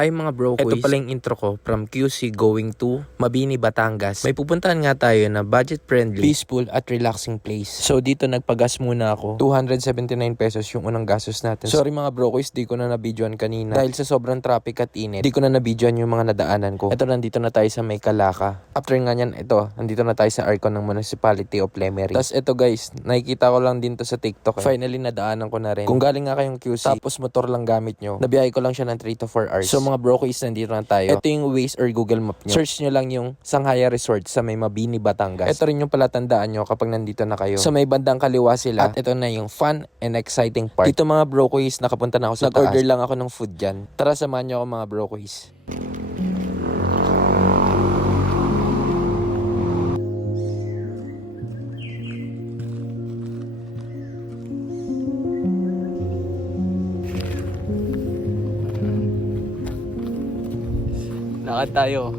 Hi mga bro, ito pala yung intro ko from QC going to Mabini, Batangas. May pupuntahan nga tayo na budget friendly, peaceful at relaxing place. So dito nagpagas muna ako. 279 pesos yung unang gastos natin. Sorry mga bro, di ko na nabidyoan kanina. Dahil sa sobrang traffic at init, di ko na nabidyoan yung mga nadaanan ko. Ito, nandito na tayo sa May Calaka. After nga nyan, ito, nandito na tayo sa Arcon ng Municipality of Lemery. Tapos ito guys, nakikita ko lang din to sa TikTok. Finally nadaanan ko na rin. Kung galing nga kayong QC, tapos motor lang gamit nyo, nabiyahe ko lang siya ng 3 to 4 hours. So mga bro, nandito na tayo. Ito yung Waze or Google Map nyo. Search nyo lang yung Sanghaya Resort sa may Mabini, Batangas. Ito rin yung palatandaan nyo kapag nandito na kayo. So may bandang kaliwa sila. At ito na yung fun and exciting part. Dito mga bro quiz, nakapunta na ako sa taas. Nag-order lang ako ng food dyan. Tara, samahan nyo ako mga bro quiz. Lakad tayo.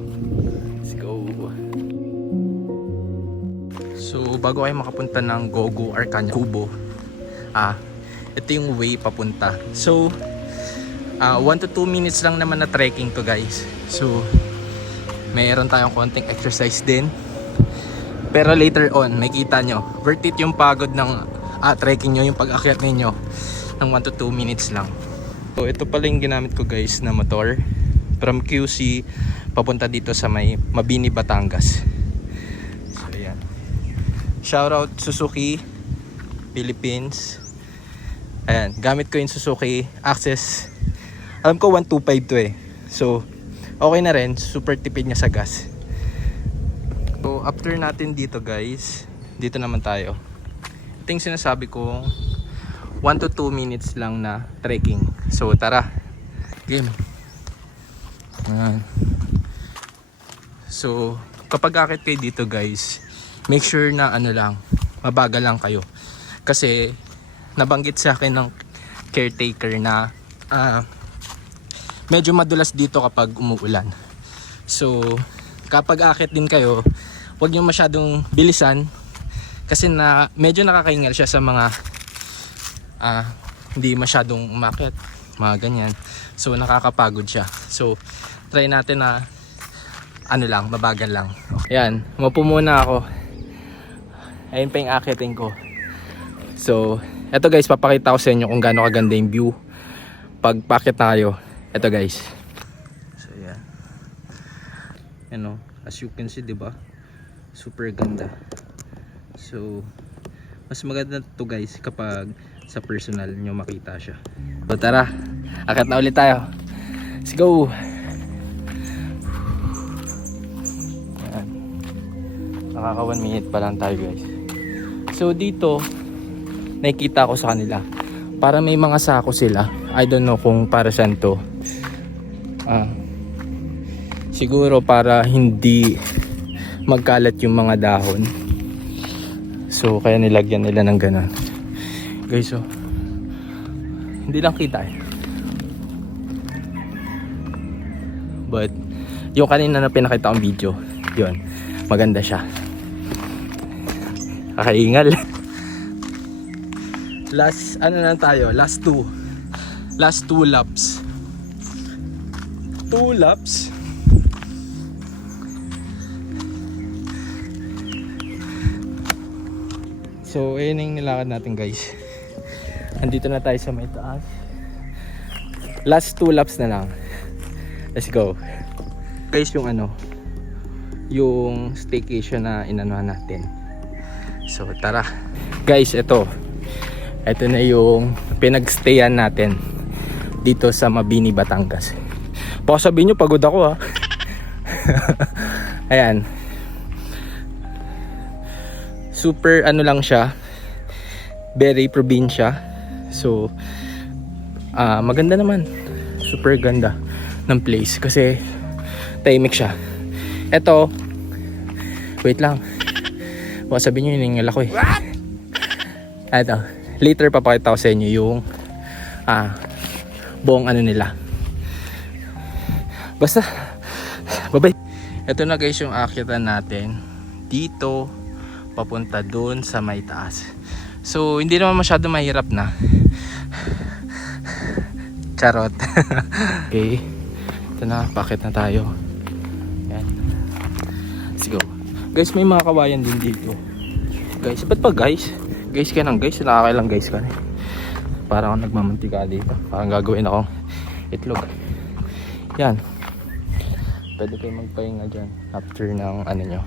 Let's go. So bago kayo makapunta ng Gogo Arcana Kubo, ito yung way papunta. So 1 to 2 minutes lang naman na trekking to guys. So mayroon tayong konting exercise din. Pero later on, makita nyo, worth it yung pagod ng trekking nyo, yung pag-akyat ninyo ng 1 to 2 minutes lang. So ito pala yung ginamit ko guys na motor. From QC papunta dito sa may Mabini, Batangas. So ayan. Shoutout Suzuki Philippines. Ayan, gamit ko yung Suzuki Access. Alam ko 125 to eh. So okay na rin, super tipid niya sa gas. So after natin dito guys, dito naman tayo. Ito yung sinasabi ko, 1 to 2 minutes lang na trekking. So tara, game. So kapag akit kayo dito guys, make sure na mabagal lang kayo. Kasi nabanggit sa akin ng caretaker na medyo madulas dito kapag umuulan. So kapag akit din kayo, huwag nyo masyadong bilisan. Kasi medyo nakakaingal siya sa mga hindi masyadong umakit, mga ganyan. So nakakapagod siya. So try natin na mabagal lang. Ayan, umupo muna ako. Ayun pa yung akitin ko. So eto guys, papakita ko sa inyo kung gaano kaganda yung view pag pakit na kayo. Eto guys. So ayan. As you can see, diba? Super ganda. So mas maganda to guys kapag sa personal nyo makita siya. So tara, akit na ulit tayo. Let's go. Ayan. Nakaka 1 minute pa lang tayo guys. So dito nakikita ko sa kanila, para may mga sako sila. I don't know kung para saan to. Siguro para hindi magkalat yung mga dahon. So kaya nilagyan nila ng ganun. Guys, so hindi lang kita eh. But yung kanina na pinakita kong video, yun, maganda siya. Kakaingal. Last na tayo, last two laps. 2 laps. So ayun yung nilakad natin guys. Andito na tayo sa may taas. Last 2 laps na lang. Let's go. Guys, yung staycation na inanuhan natin. So tara. Guys, ito na yung pinagstayan natin dito sa Mabini, Batangas. Baka sabihin nyo pagod ako ha. Ayan. Super lang siya. Very probinsya. So maganda naman. Super ganda ng place kasi tahimik siya. Eto, wait lang. Baka sabihin nyo hiningal ako eh. Eto, later papakita ko sa inyo yung buong nila. Basta bye-bye. Ito na guys yung aakyatan natin dito papunta doon sa may taas. So hindi naman masyado mahirap na. Charot. Okay. Ito na, bakit na tayo. Yan. Let's go. Guys, may mga kawayan din dito. Guys, ba't pa guys? Guys ka nang guys, nakakailang guys ka na. Parang ako nagmamantika dito. Parang gagawin akong itlog. Yan. Pwede kayo magpahinga dyan after ng ano nyo.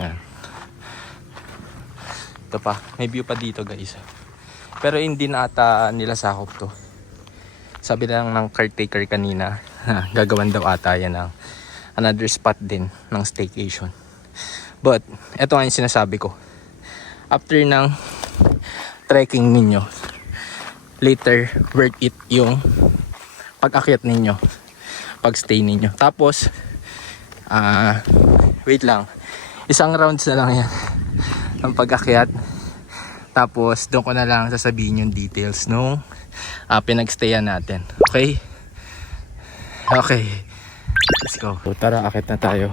Yan. Ito pa, may view pa dito guys. Pero hindi na ata nila sakop to. Sabi lang ng caretaker kanina, gagawan daw ata yan ng another spot din ng staycation. But, eto nga yung sinasabi ko. After ng trekking ninyo, later worth it yung pag-akyat ninyo, pag-stay ninyo. Tapos, wait lang, isang rounds na lang yan ng pag-akyat. Tapos, doon ko na lang sasabihin yung details nung pinag-stayan natin. Okay? Okay. Let's go. So, tara, akyat na tayo.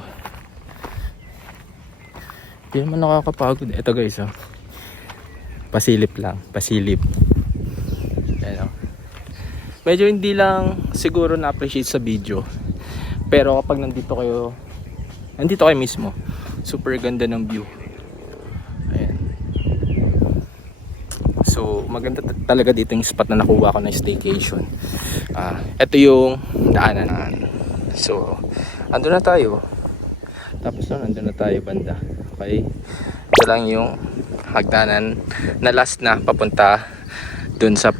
Hindi naman nakakapagod. Ito guys, oh. Pasilip lang. Pasilip. Ayan, oh. Medyo hindi lang siguro na-appreciate sa video. Pero kapag nandito kayo mismo, super ganda ng view. Ayan. So, maganda talaga dito yung spot na nakuha ko na staycation. Ito yung daanan. So, andun na tayo. Tapos nandun na tayo banda. Okay? Ito lang yung hagdanan na last na papunta dun sa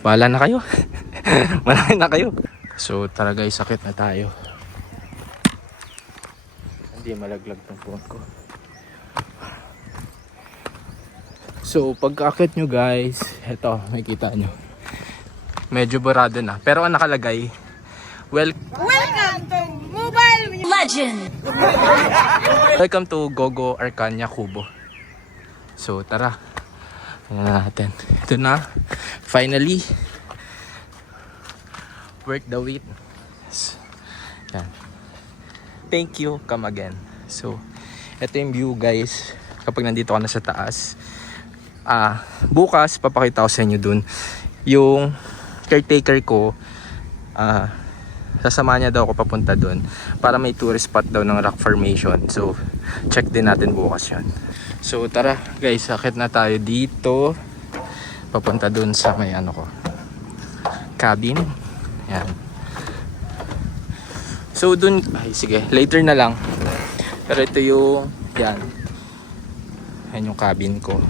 bahala na kayo. Malaki na kayo. So tara guys, sakit na tayo. Hindi malaglag ng phone ko. So pagka-akit nyo guys, eto makikita nyo, medyo burado na. Pero ang nakalagay, welcome to Mobile Legend. Welcome to Gogo Arcaña Kubo. So tara, tingnan na natin. Ito na, finally, worth the wait. Yan. Thank you, come again. So ito yung view guys kapag nandito ka na sa taas. Bukas papakita ko sa inyo dun yung caretaker ko. Sasama niya daw ako papunta dun para may tourist spot daw ng rock formation. So check din natin bukas yun. So tara guys, akit na tayo dito papunta dun sa may ano ko, cabin. Yan. So dun, sige, later na lang. Pero ito yung yan yung cabin ko.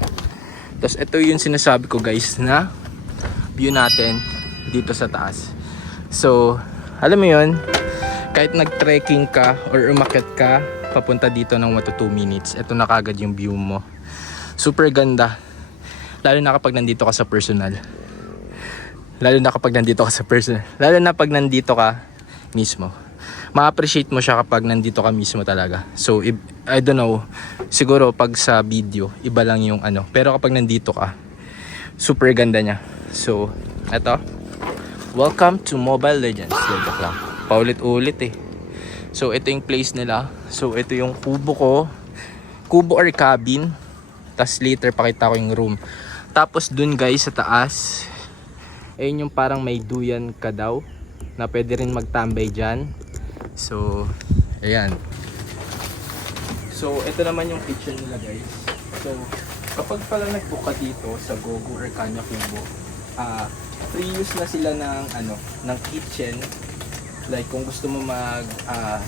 Tapos ito yung sinasabi ko guys na view natin dito sa taas. So alam mo yun, kahit nag-trekking ka or umakyat ka papunta dito ng 1 to 2 minutes, ito na kagad yung view mo. Super ganda. Lalo na kapag nandito ka sa personal. Lalo na pag nandito ka mismo. Ma-appreciate mo siya kapag nandito ka mismo talaga. So I don't know, siguro pag sa video iba lang yung ano, pero kapag nandito ka, super ganda niya. So eto, welcome to Mobile Legends. Joke lang, paulit-ulit eh. So ito yung place nila. So ito yung kubo or cabin. Tapos later pakita ko yung room. Tapos dun guys sa taas, ayun yung parang may duyan ka daw na pwede rin magtambay dyan. So ayan. So ito naman yung kitchen nila guys. So kapag pala nag-book ka dito sa Gogo Arcaña Kubo, free use na sila ng ng kitchen. Like kung gusto mo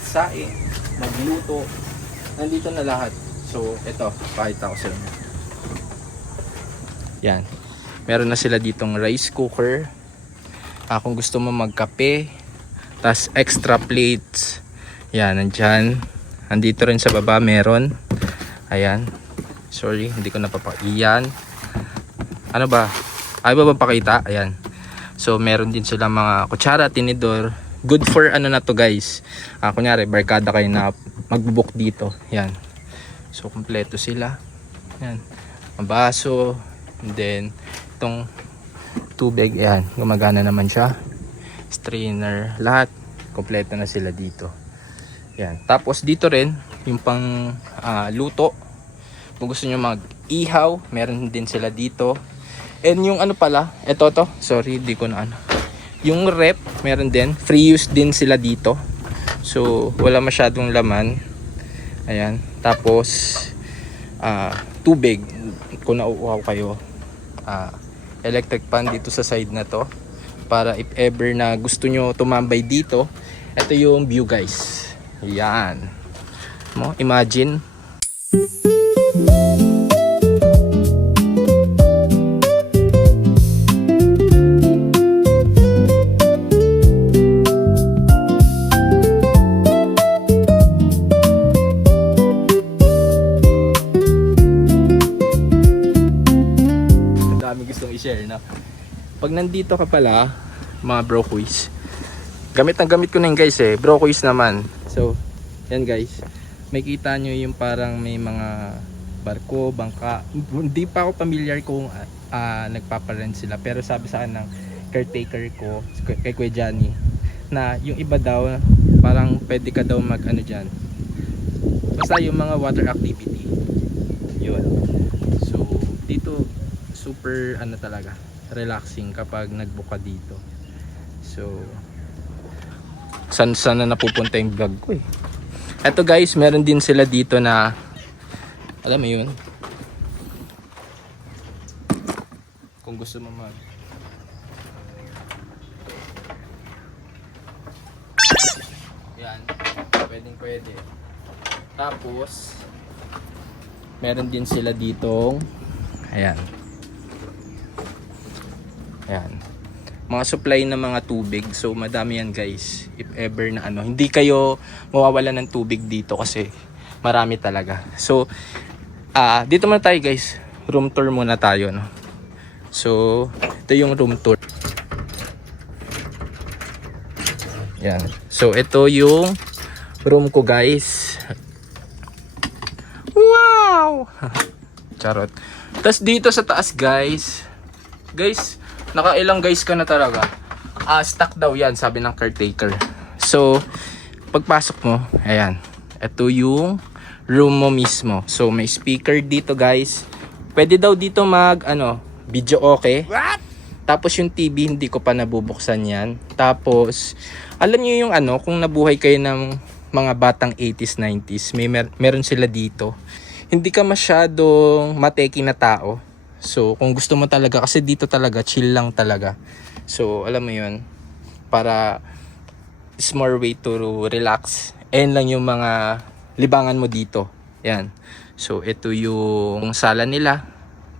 saing, magluto, nandito na lahat. So ito, pakita ko sa inyo. Yan. Meron na sila ditong rice cooker. Kung gusto mo magkape, tas extra plates. Yan, nandyan. Andito rin sa baba meron. Ayan. Sorry, hindi ko napapaiyan. Ano ba? Ay ba pakita? Ayan. So meron din sila mga kutsara, tinidor. Good for na to guys. Kunyari barkada kayo na magbubook dito. Yan. So kompleto sila. Yan. Ang baso, and then itong tubig, ayan, gumagana naman siya. Strainer, lahat kompleto na sila dito. Yan. Tapos dito rin yung pang luto. Kung gusto niyo mag-ihaw, meron din sila dito. And yung ano pala, eto to, sorry, di ko na ano. Yung rep, meron din. Free use din sila dito. So, wala masyadong laman. Ayan. Tapos, tubig. Kung nauuhaw kayo. Electric pan dito sa side na to. Para if ever na gusto nyo tumambay dito, ito yung view guys. Ayan. Mo, imagine. Gustong i-share na pag nandito ka pala mga bro quiz, gamit ko na yun guys bro quiz naman. So yan guys, may kita nyo yung parang may mga barko, bangka. Hindi pa ako familiar kung nagpaparent sila, pero sabi sa akin ng caretaker ko kay Kuya Johnny na yung iba daw parang pwede ka daw mag ano dyan, basta yung mga water activity yun. So dito super ano talaga, relaxing kapag nagbuka dito. So saan na napupunta yung vlog ko eh. Eto guys, meron din sila dito na alam mo yun, kung gusto mo mag yan, pwede. Tapos meron din sila ditong ayan, mga supply ng mga tubig. So madami yan guys, if ever na ano, hindi kayo mawawala ng tubig dito kasi marami talaga. So dito muna tayo guys, room tour muna tayo, no? So ito yung room tour. Yan, so ito yung room ko guys. Wow. Charot. Tas dito sa taas guys, nakailang guys ka na talaga. Stock daw yan, sabi ng caretaker. So pagpasok mo, ayan, ito yung room mo mismo. So may speaker dito guys. Pwede daw dito mag video okay. What? Tapos yung TV hindi ko pa nabubuksan yan. Tapos alam niyo yung kung nabuhay kayo ng mga batang 80s 90s, meron sila dito. Hindi ka masyadong mateki na tao. So kung gusto mo talaga, kasi dito talaga chill lang talaga. So alam mo yun, para it's more way to relax. Ayan lang yung mga libangan mo dito. Yan. So ito yung sala nila.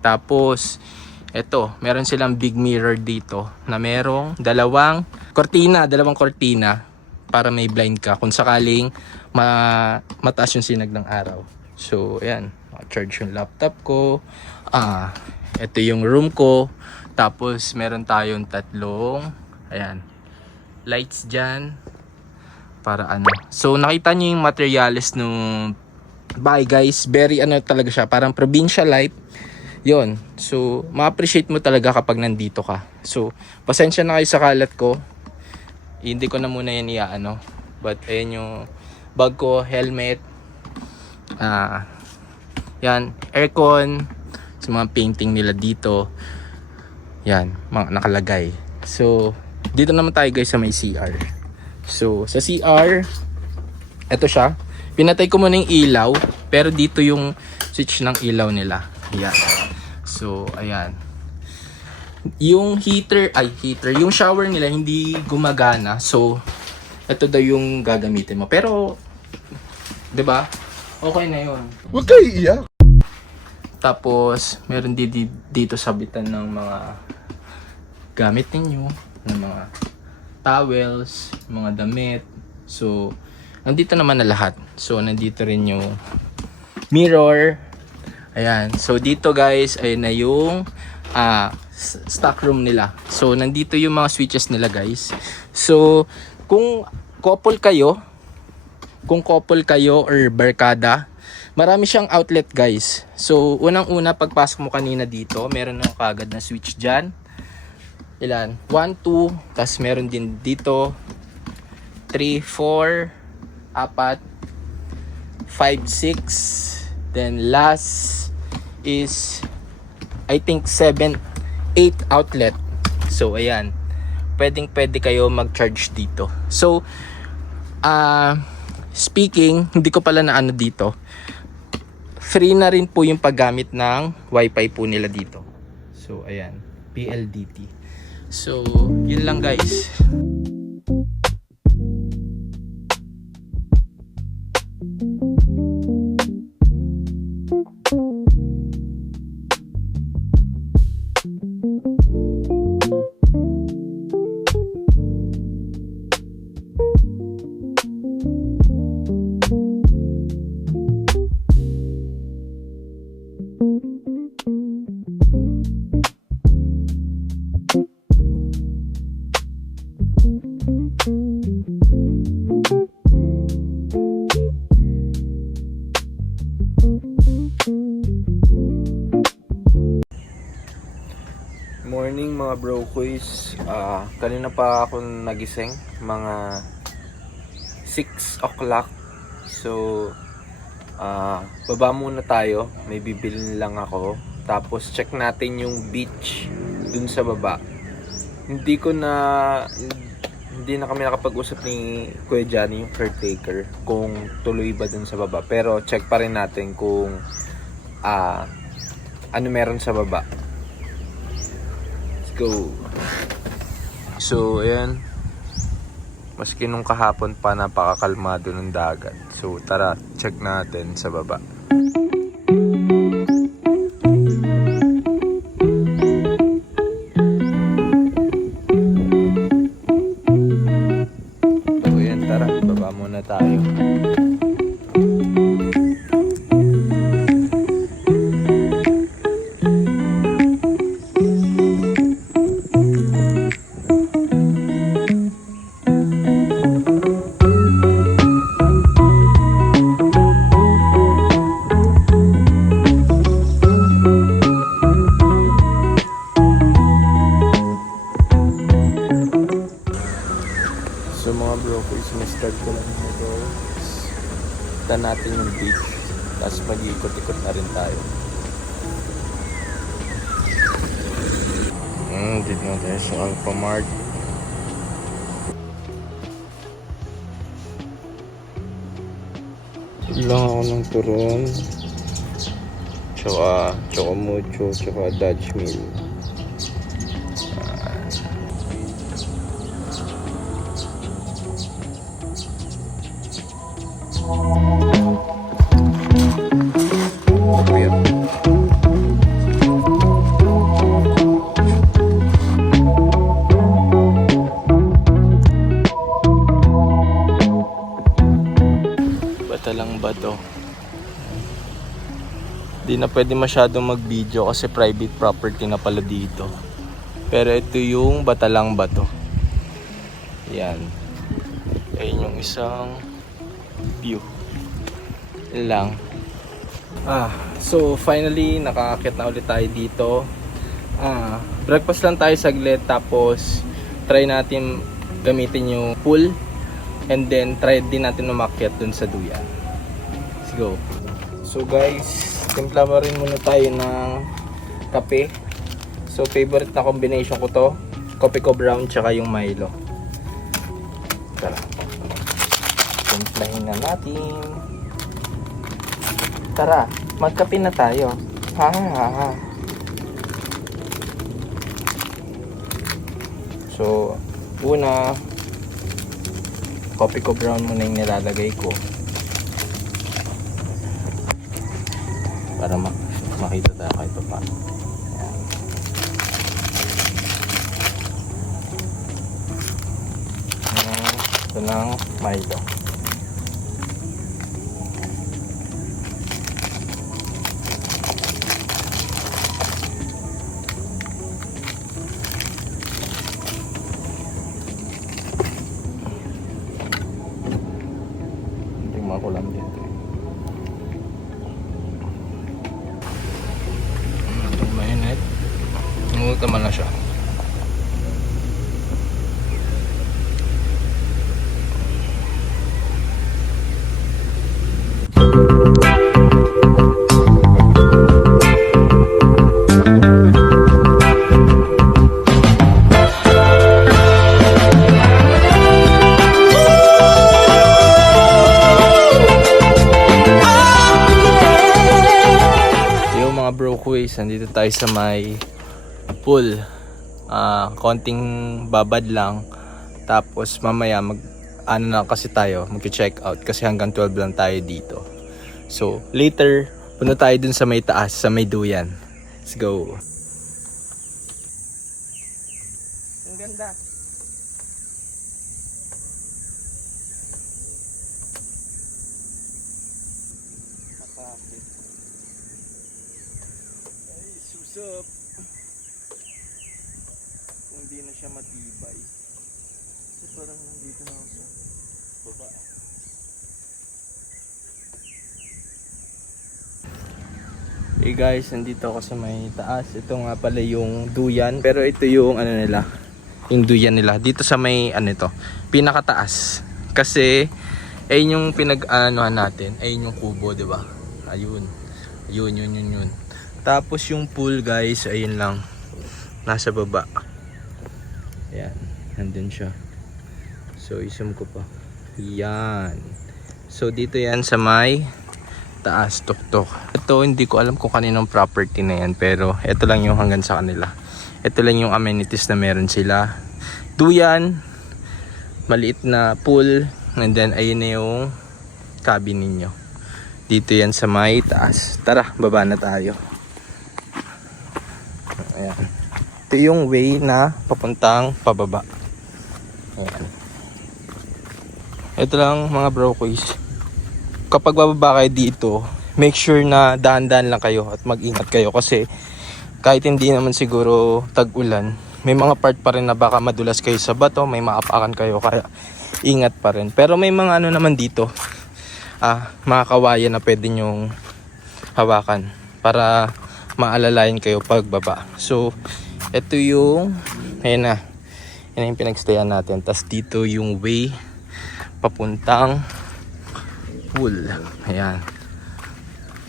Tapos ito, meron silang big mirror dito na merong dalawang kortina para may blind ka kung sakaling mataas yung sinag ng araw. So ayan, charge yung laptop ko. Ito yung room ko. Tapos meron tayong tatlong lights dyan para so nakita nyo yung materials nung bahay guys. Very talaga siya, parang provincial life yon. So ma-appreciate mo talaga kapag nandito ka. So pasensya na kayo sa kalat ko, hindi ko na muna yan but ayan yung bag ko, helmet, yan, aircon, sa mga painting nila dito. Yan, mga nakalagay. So dito naman tayo guys sa may CR. So sa CR, eto siya. Pinatay ko muna yung ilaw, pero dito yung switch ng ilaw nila. Yan. So ayan. Yung heater, yung shower nila hindi gumagana. So ito daw yung gagamitin mo. Pero 'di ba? Okay na 'yon. Huwag kayo iiyak. Tapos meron dito sabitan ng mga gamit ninyo, ng mga towels, mga damit. So nandito naman na lahat. So nandito rin yung mirror. Ayan. So dito guys ay na yung stock room nila. So nandito yung mga switches nila guys. So kung couple kayo or barkada, marami siyang outlet guys. So unang-una pagpasok mo kanina dito, meron na kagad na switch dyan. Ilan? 1, 2, tas meron din dito 3, 4, 4, 5, 6. Then last is I think 7, 8 outlet. So ayan, pwede kayo mag-charge dito. So speaking, hindi ko pala na ano dito, free na rin po yung paggamit ng wifi po nila dito. So ayan, PLDT. So yun lang guys. Morning mga bro quiz. Kanina pa ako nagising, mga 6 o'clock. So baba muna tayo, may bibilin lang ako. Tapos check natin yung beach dun sa baba. Hindi na kami nakapag-usap ni Kuya Johnny, yung caretaker, kung tuloy ba dun sa baba. Pero check pa rin natin kung ano meron sa baba. Go. So ayan, maski nung kahapon pa napakakalmado ng dagat. So tara, check natin sa baba. So ayan, tara, baba muna tayo. So mga bro, sinistart ko lang yung motor. Kita natin yung beach. Tapos mag-iikot-ikot na rin tayo. Dito na tayo sa Alphamart. Lang ako ng turon. Tsaka Chocomucho, tsaka Dutch Mill. Batalang bato. Di na pwede masyadong mag-video kasi private property na pala dito. Pero ito yung Batalang Bato. Yan. Ayun yung isang view. Yan lang. So finally nakakakit na ulit tayo dito. Breakfast lang tayo saglit, tapos try natin gamitin yung pool, and then try din natin umakyat dun sa duyan. Let's go. So guys, timpla mo rin muna tayo ng kape. So favorite na combination ko to, Coffee ko brown tsaka yung Milo. Tara, timplahin na natin. Tara, magkape na tayo. So una, Coffee ko brown muna yung nilalagay ko para makita tayo kahit pa paano. Ito ng Milo. Tingnan ko lang dito. Mainit. Tama na siya. guys, nandito tayo sa may pool. Konting babad lang. Tapos mamaya na kasi tayo, mag-check out kasi hanggang 12 lang tayo dito. So later, punta tayo dun sa may taas, sa may duyan. Let's go. Ang ganda. Ay, susap. Kung hindi na siya matibay. So parang nandito na ako sa baba. Hey guys, nandito ako sa may taas. Ito nga pala yung duyan. Pero ito yung ano nila, yung duyan nila. Dito sa may ano ito, pinakataas. Kasi ayun yung pinag-anohan natin. Ayun yung kubo, di ba? Ayun. Yun. Tapos yung pool guys, ayun lang. Nasa baba. Ayan, nandun siya. So isum ko pa. Yan. So dito yan sa may taas, tuktok. Ito hindi ko alam kung kaninong property na yan, pero ito lang yung hanggang sa kanila. Ito lang yung amenities na meron sila. Duyan, maliit na pool, and then ayun na yung cabin ninyo. Dito yan sa may taas. Tara, baba na tayo. Ayan. Ito yung way na papuntang pababa. Ayan. Ito lang mga bro quiz. Kapag bababa kayo dito, make sure na dahan-dahan lang kayo at mag-ingat kayo kasi kahit hindi naman siguro tag-ulan, may mga part pa rin na baka madulas kayo sa bato, may maapakan kayo, kaya ingat pa rin. Pero may mga ano naman dito, mga kawayan na pwede nyong hawakan para maalalayan kayo pagbaba. So ito yung ayun na, yun yung pinagstayan natin. Tas dito yung way papuntang pool. Ayan.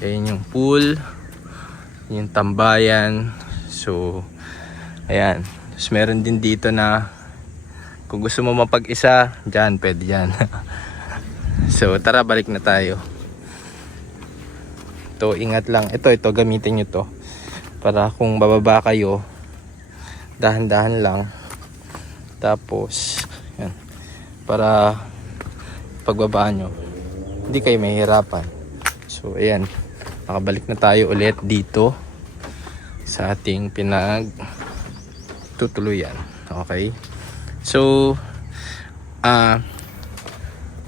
Ayan yung pool. Yung tambayan. So, ayan. Tapos meron din dito na kung gusto mo mapag-isa, dyan, pwede dyan. So, tara, balik na tayo. Ito, ingat lang. Ito, gamitin nyo to. Para kung bababa kayo, dahan-dahan lang. Tapos, ayan. Para pagbaba nyo, hindi kayo mahihirapan. So ayan, nakabalik na tayo ulit dito sa ating pinagtutuluyan. Okay, so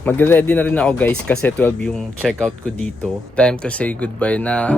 magre-ready na rin ako guys kasi 12 yung checkout ko dito. Time to say goodbye na.